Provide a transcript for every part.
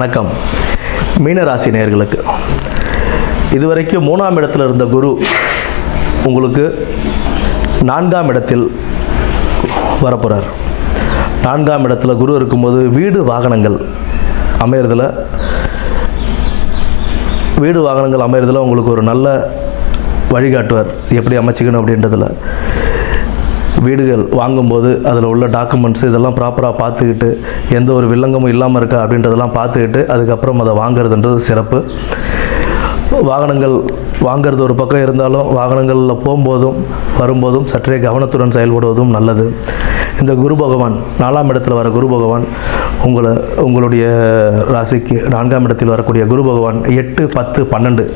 வணக்கம். மீனராசி நேயர்களுக்கு இதுவரைக்கும் 3ஆம் இடத்தில் இருந்த குரு உங்களுக்கு 4ஆம் இடத்தில் வரப்போகிறார். 4ஆம் இடத்துல குரு இருக்கும்போது வீடு வாகனங்கள் அமையறதுல உங்களுக்கு ஒரு நல்ல வழிகாட்டுவார். எப்படி அமைச்சிக்கணும் அப்படின்றதுல வீடுகள் வாங்கும்போது அதில் உள்ள டாக்குமெண்ட்ஸு இதெல்லாம் ப்ராப்பராக பார்த்துக்கிட்டு எந்த ஒரு வில்லங்கமும் இல்லாமல் இருக்கா அப்படின்றதெல்லாம் பார்த்துக்கிட்டு அதுக்கப்புறம் அதை வாங்கிறதுன்றது சிறப்பு. வாகனங்கள் வாங்கிறது ஒரு பக்கம் இருந்தாலும் வாகனங்களில் போகும்போதும் வரும்போதும் சற்றே கவனத்துடன் செயல்படுவதும் நல்லது. இந்த குரு பகவான் 4ஆம் இடத்தில் வர குரு பகவான் உங்களுடைய ராசிக்கு 4ஆம் இடத்தில் வரக்கூடிய குரு பகவான் 8, 10, 12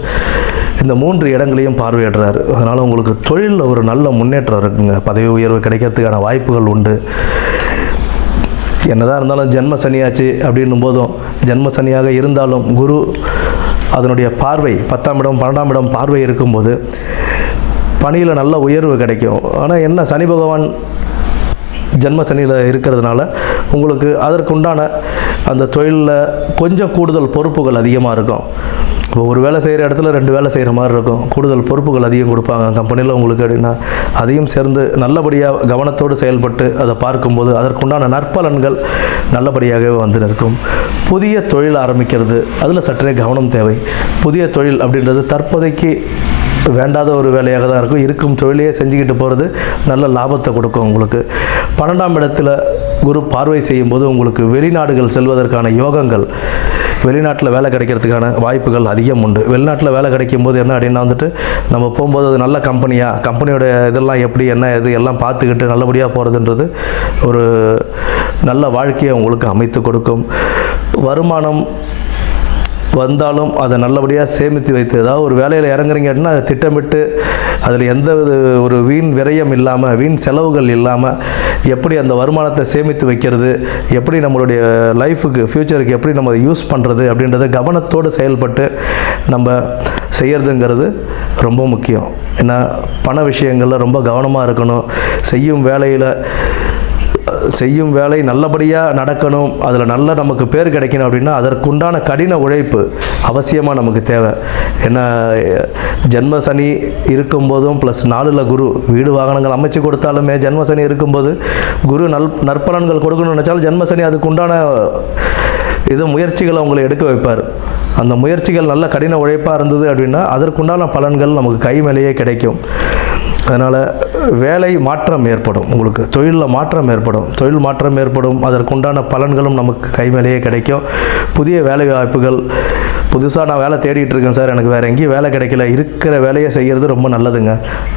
இந்த 3 இடங்களையும் பார்வையிடுறாரு. அதனால் உங்களுக்கு தொழிலில் ஒரு நல்ல முன்னேற்றம் இருக்குங்க. பதவி உயர்வு கிடைக்கிறதுக்கான வாய்ப்புகள் உண்டு. என்னதான் இருந்தாலும் ஜென்ம சனியாச்சு அப்படின்னும் போதும் ஜென்ம சனியாக இருந்தாலும் குரு அதனுடைய பார்வை 10ஆம் இடம் 12ஆம் இடம் பார்வை இருக்கும்போது பணியில் நல்ல உயர்வு கிடைக்கும். ஆனால் என்ன சனி பகவான் ஜென்ம சனியில் இருக்கிறதுனால உங்களுக்கு அதற்குண்டான அந்த தொழிலில் கொஞ்சம் கூடுதல் பொறுப்புகள் அதிகமாக இருக்கும். இப்போ ஒரு வேலை செய்கிற இடத்துல 2 வேலை செய்கிற மாதிரி இருக்கும். கூடுதல் பொறுப்புகள் அதிகம் கொடுப்பாங்க கம்பெனியில் உங்களுக்கு அப்படின்னா அதையும் சேர்ந்து நல்லபடியாக கவனத்தோடு செயல்பட்டு அதை பார்க்கும்போது அதற்குண்டான நற்பலன்கள் நல்லபடியாகவே வந்து நிற்கும். புதிய தொழில் ஆரம்பிக்கிறது அதில் சற்றே கவனம் தேவை. புதிய தொழில் அப்படின்றது தற்போதைக்கு வேண்டாத ஒரு வேலையாக தான் இருக்கும் தொழிலையே செஞ்சுக்கிட்டு போகிறது நல்ல லாபத்தை கொடுக்கும். உங்களுக்கு 12ஆம் இடத்துல குரு பார்வை செய்யும்போது உங்களுக்கு வெளிநாடுகள் செல்வதற்கான யோகங்கள், வெளிநாட்டில் வேலை கிடைக்கிறதுக்கான வாய்ப்புகள் அதிகம் உண்டு. வெளிநாட்டில் வேலை கிடைக்கும் போது என்ன அப்படின்னா நம்ம போகும்போது அது நல்ல கம்பெனியோட இதெல்லாம் எப்படி என்ன இது எல்லாம் பார்த்துக்கிட்டு நல்லபடியாக போகிறதுன்றது ஒரு நல்ல வாழ்க்கையை உங்களுக்கு அமைத்து கொடுக்கும். வருமானம் வந்தாலும் அதை நல்லபடியாக சேமித்து வைத்து ஏதாவது ஒரு வேலையில் இறங்குறீங்க அப்படின்னா அதை திட்டமிட்டு அதில் எந்த ஒரு வீண் விரயம் இல்லாமல் வீண் செலவுகள் இல்லாமல் எப்படி அந்த வருமானத்தை சேமித்து வைக்கிறது, எப்படி நம்மளுடைய லைஃபுக்கு ஃப்யூச்சருக்கு எப்படி நம்ம யூஸ் பண்ணுறது அப்படின்றத கவனத்தோடு செயல்பட்டு நம்ம செய்கிறதுங்கிறது ரொம்ப முக்கியம். ஏன்னா பண விஷயங்களில் ரொம்ப கவனமாக இருக்கணும். செய்யும் வேலை நல்லபடியாக நடக்கணும், அதில் நல்ல நமக்கு பேர் கிடைக்கணும் அப்படின்னா அதற்குண்டான கடின உழைப்பு அவசியமாக நமக்கு தேவை. ஏன்னா ஜென்ம சனி இருக்கும்போதும் +4ல் குரு வீடு வாகனங்கள் அமைச்சு கொடுத்தாலுமே ஜென்ம சனி இருக்கும்போது குரு நற்பலன்கள் கொடுக்கணும்னு நினச்சாலும் ஜென்ம சனி அதுக்குண்டான முயற்சிகளை அவங்களை எடுக்க வைப்பார். அந்த முயற்சிகள் நல்ல கடின உழைப்பாக இருந்தது அப்படின்னா அதற்குண்டான பலன்கள் நமக்கு கை மேலேயே கிடைக்கும். அதனால் வேலை மாற்றம் ஏற்படும், உங்களுக்கு தொழிலில் மாற்றம் ஏற்படும். அதற்குண்டான பலன்களும் நமக்கு கை மேலேயே கிடைக்கும். புதிய வேலை வாய்ப்புகள், புதுசாக நான் வேலை தேடிட்டு இருக்கேன் சார், எனக்கு வேறு எங்கேயும் வேலை கிடைக்கல, இருக்கிற வேலையை செய்கிறது ரொம்ப நல்லதுங்க.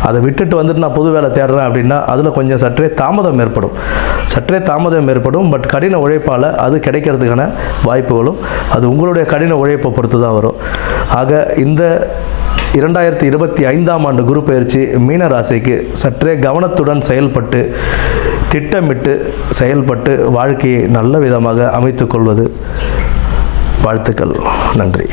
அதை விட்டுட்டு வந்துட்டு நான் புது வேலை தேடுறேன் அப்படின்னா அதில் கொஞ்சம் சற்றே தாமதம் ஏற்படும். பட் கடின உழைப்பால் அது கிடைக்கிறதுக்கான வாய்ப்புகளும் அது உங்களுடைய கடின உழைப்பை பொறுத்து தான் வரும். ஆக இந்த 2025ஆம் ஆண்டு குரு பயிற்சி மீன ராசிக்கு சற்றே கவனத்துடன் செயல்பட்டு திட்டமிட்டு செயல்பட்டு வாழ்க்கையை நல்ல விதமாக அமைத்துக்கொள்வது வாழ்த்துக்கள். நன்றி.